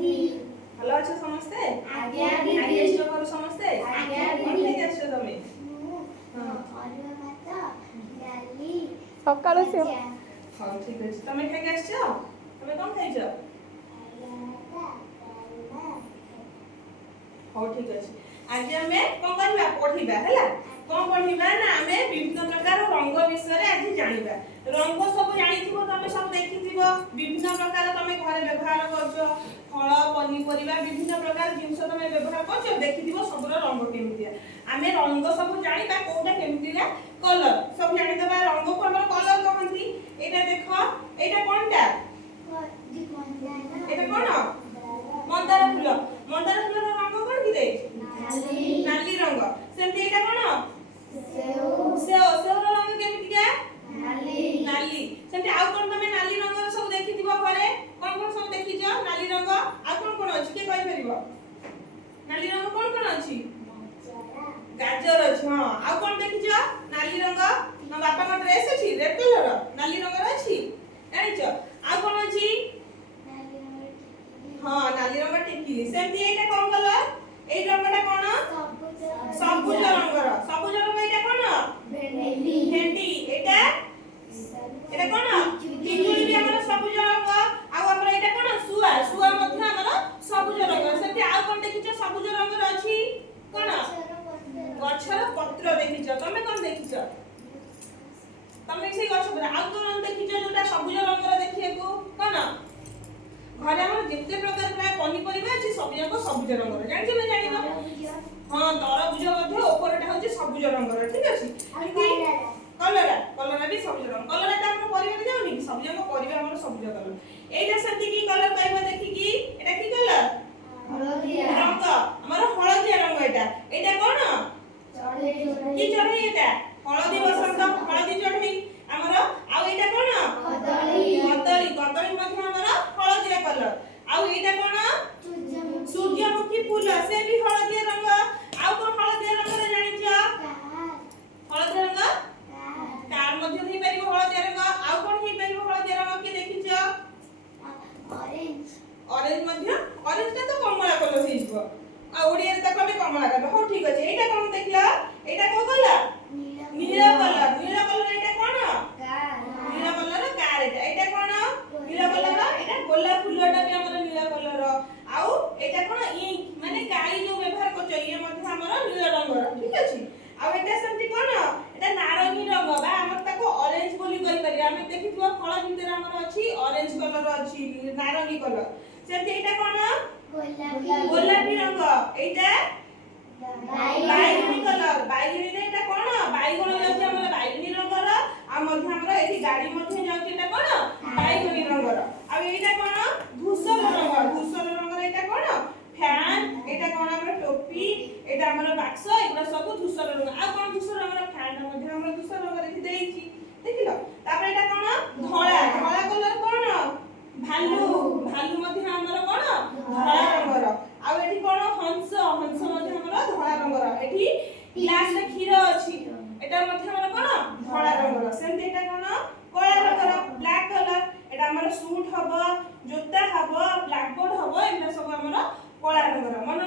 ভালো আছো সমস্তে? আজ্ঞা আগে দিদি। এসছো ঘর সমস্তে? আজ্ঞা কোন দিদি। থেকে এসছো তুমি? অরুণ ভাত ডালি সকাଳୁ ସେ ଭଜା। ହଉ ଠିକ ଅଛି। ତମେ ଖାଇକି ଆସିଛ? ତମେ କଣ ଖାଇଛ? ହଉ ଠିକ ଅଛି। ଆଜି ଆମେ କଣ କରିବା? ପଢିବା ହେଲା। କଣ ପଢିବା ନା ଆମେ ବିଭିନ୍ନ ପ୍ରକାର ରଙ୍ଗ ବିଷୟରେ ଆଜି ଜାଣିବା। ରଙ୍ଗ ସବୁ ଜାଣିଥିବ, ତମେ ସବୁ ଦେଖିଥିବ, ବିଭିନ୍ନ ପ୍ରକାର ତମେ ଘରେ ବ୍ୟବହାର କରୁଛ, ଫଳ ପନିପରିବା ବିଭିନ୍ନ ପ୍ରକାର ଜିନିଷ ତମେ ବ୍ୟବହାର କରୁଛ, ଦେଖିଥିବ ସବୁର ରଙ୍ଗ କେମିତିଆ। ଆମେ ରଙ୍ଗ ସବୁ ଜାଣିବା, କୋଉଟା କେମିତିଆ କଲର ସବୁ ଜାଣିଦବା। ରଙ୍ଗକୁ ଆମର କଲର କହନ୍ତି। ଏଇଟା ଦେଖ, ଏଇଟା କଣଟା? ଏଇଟା କଣ? ମନ୍ଦାର ଫୁଲ। ମନ୍ଦାର ଫୁଲର ରଙ୍ଗ କଣ କିରେ? ନାଲି ରଙ୍ଗ। ସେମିତି ଏଇଟା କଣ? ସେଓ। ସେଓର ରଙ୍ଗ କେମିତିକା? ନାଲି। ସେମିତି ଆଉ କଣ ତମେ ନାଲି ରଙ୍ଗର ସବୁ ଦେଖିଥିବ ଘରେ? କଣ କଣ ସବୁ ଦେଖିଛ ନାଲି ରଙ୍ଗ? ଆଉ କଣ କଣ ଅଛି କିଏ କହିପାରିବ? ନାଲି ରଙ୍ଗ କଣ କଣ ଅଛି? ଗାଜର ଅଛି। ହଁ। ଆଉ କଣ ଦେଖିଛ ନାଲି ରଙ୍ଗ? ମୋ ବାପାଙ୍କ ଡ୍ରେସ୍ ଅଛି ରେଡ୍ କଲର, ନାଲି ରଙ୍ଗର ଅଛି, ଜାଣିଛ? ଆଉ କଣ ଅଛି? ହଁ, ନାଲି ରଙ୍ଗ ଟିକିଲି। ସେମିତି ଏଇଟା କଣ କଲର? ଏଇ ରଙ୍ଗଟା କଣ? ସବୁଜ ରଙ୍ଗର। ସବୁଜ ରଙ୍ଗ ଏଇଟା କଣ? ଭେଣ୍ଡି। ଏଇଟା କଣ? ପିଜୁଳି ବି ଆମର ସବୁଜ ରଙ୍ଗ। ଆଉ ଆମର ଏଇଟା କଣ? ଶୁଆ। ଶୁଆ ମଧ୍ୟ ଆମର ସବୁଜ ରଙ୍ଗର। ସେମିତି ଆଉ କଣ ଦେଖିଛ ସବୁଜ ରଙ୍ଗର ଅଛି? କଣ? ଗଛର ପତ୍ର ଦେଖିଛ। ତମେ କଣ ଦେଖିଛ? ତମେ ସେଇ ଗଛ ପତ୍ର। ଆଉ କଣ ଦେଖିଛ ଯୋଉଟା ସବୁଜ ରଙ୍ଗର ଦେଖିବାକୁ? କଣ? ଘରେ ଆମର ଯେତେ ପ୍ରକାର ପ୍ରାୟ ପନିପରିବା ଅଛି ସବୁ ଯାକ ସବୁଜ ରଙ୍ଗର। ଜାଣିଛ ନା ଜାଣିନ? ହଁ, ତରଭୁଜ ମଧ୍ୟ ଉପରଟା ହଉଛି ସବୁଜ ରଙ୍ଗର। ଠିକ ଅଛି। କଲରା। କଲରା ବି ସବୁଜ ରଙ୍ଗ। କଲରାଟା ଆମର ପରିବାରେ ଯାଉନି କି? ସବୁ ଯାକ ପରିବା ଆମର ସବୁଜ କଲର। ଏଇଟା ସେମିତି କି କଲର କହିବ ଦେଖିକି? ଏଟା କି କଲର? ରଙ୍ଗ ଆମର ହଳଦିଆ ରଙ୍ଗ। ଏଇଟା କଣ? କି ଚଢେଇ? ଏଟା ହଳଦୀ ବସନ୍ତ, ହଳଦୀ ଚଢେଇ ଆମର। ଆଉ ଏଇଟା କଣ? କଦଳୀ। କଦଳୀ ମଧ୍ୟ ଆମର ହଳଦିଆ କଲର। ଆଉ ଏଇଟା କଣ? ସୂର୍ଯ୍ୟମୁଖୀ ଫୁଲ। ସେ ବି ହଳଦିଆ ରଙ୍ଗ। ଆଉ କଣ ହଳଦିଆ ରଙ୍ଗର ଜାଣିଛ? ହଳଦିଆ ରଙ୍ଗ କାର ମଧ୍ୟ ହେଇପାରିବ ହଳଦିଆ ରଙ୍ଗ। ଆଉ କଣ ହେଇପାରିବ ହଳଦିଆ ରଙ୍ଗ କି ଦେଖିଛ? ଅରେଞ୍ଜ ମଧ୍ୟ। ଅରେଞ୍ଜଟା ତ କମଳା କଲର ହେଇଯିବ। ଆଉ ଓଡିଆରେ ତାକୁ ଆମେ କମଳା କଲର। ହଉ ଠିକ ଅଛି। ଏଇଟା କଣ ଦେଖିଲ? ଏଇଟା କୋଉ କଲର? ନୀଳ କଲର। ନୀଳ କଲର ଏଇଟା କଣ? ନୀଳ କଲର କାର। ଏଇଟା କଣ? ନୀଳ କଲର। ଏଇଟା ଗୋଲାପ ଫୁଲଟା ବି ଆମର ନୀଳ କଲର। ଆଉ ଏଇଟା କଣ? ଇଙ୍କ ମାନେ କାଳି ଯୋଉ ବ୍ୟବହାର କରୁଛ, ଇଏ ମଧ୍ୟ ଆମର ନୀଳ ରଙ୍ଗର। ଠିକ ଅଛି। ଆଉ ଏଇଟା ସେମିତି କଣ? ଏଇଟା ନାରଙ୍ଗୀ ରଙ୍ଗ ବା ଆମର ତାକୁ ଅରେଞ୍ଜ ବୋଲି କହିପାରିବା। ଆମେ ଦେଖିଥିବା ଫଳ ଭିତରେ ଆମର ଅଛି ଅରେଞ୍ଜ କଲର ଅଛି, ନାରଙ୍ଗୀ କଲର। ସେମିତି ଏଇଟା କଣ? ଗୋଲାପୀ ରଙ୍ଗ। ଏଇଟା ବାଇଗଣୀ କଲର। ବାଇଗଣୀରେ ଏଇଟା କଣ? ବାଇଗଣ ଯାଉଛି ଆମର ବାଇଗଣୀ ରଙ୍ଗର। ଆଉ ମଧ୍ୟ ଆମର ଏଠି ଗାଡି ମଧ୍ୟ ଯାଉଛି, ଏଇଟା କଣ? ବାଇଗଣୀ ରଙ୍ଗର। ଆଉ ଏଇଟା କଣ? ଧୂସର ରଙ୍ଗ। ଧୂସର ରଙ୍ଗର ଏଇଟା କଣ? ଫ୍ୟାନ। ଏଇଟା କଣ? ଆମର ଟୋପି। ଏଇଟା ଆମର ବାକ୍ସ। ଏଗୁଡ଼ା ସବୁ ଧୂସର ରଙ୍ଗ। ଆଉ କଣ ଧୂସର ରଙ୍ଗର? ଫ୍ୟାନ ମଧ୍ୟ ଆମର ଧୂସର ରଙ୍ଗର ଏଠି ଦେଇଛି, ଦେଖିଲ? ତାପରେ ଏଇଟା କଣ? ଧଳା। ଧଳା କଲର କଣ? ଭାଲୁ। ଭାଲୁ ମଧ୍ୟ ଆମର କଣ? ଧଳା ରଙ୍ଗର। ଆଉ ଏଠି କଣ? ହଂସ। ହଂସ ମଧ୍ୟ ଆମର ଧଳା ରଙ୍ଗର। ଏଠି ଗ୍ଲାସରେ କ୍ଷୀର ଅଛି, ଏଟା ମଧ୍ୟ ଆମର କଣ? ଧଳା ରଙ୍ଗର। ସେମିତି ଏଟା କଣ? କଳା ରଙ୍ଗର, ବ୍ଲାକ୍ କଲର। ଏଟା ଆମର ସୁଟ୍ ହବ, ଜୋତା ହବ, ବ୍ଲାକ୍ ବୋର୍ଡ ହବ, ଏଗୁଡ଼ା ସବୁ ଆମର କଳା ରଙ୍ଗର। ମନେ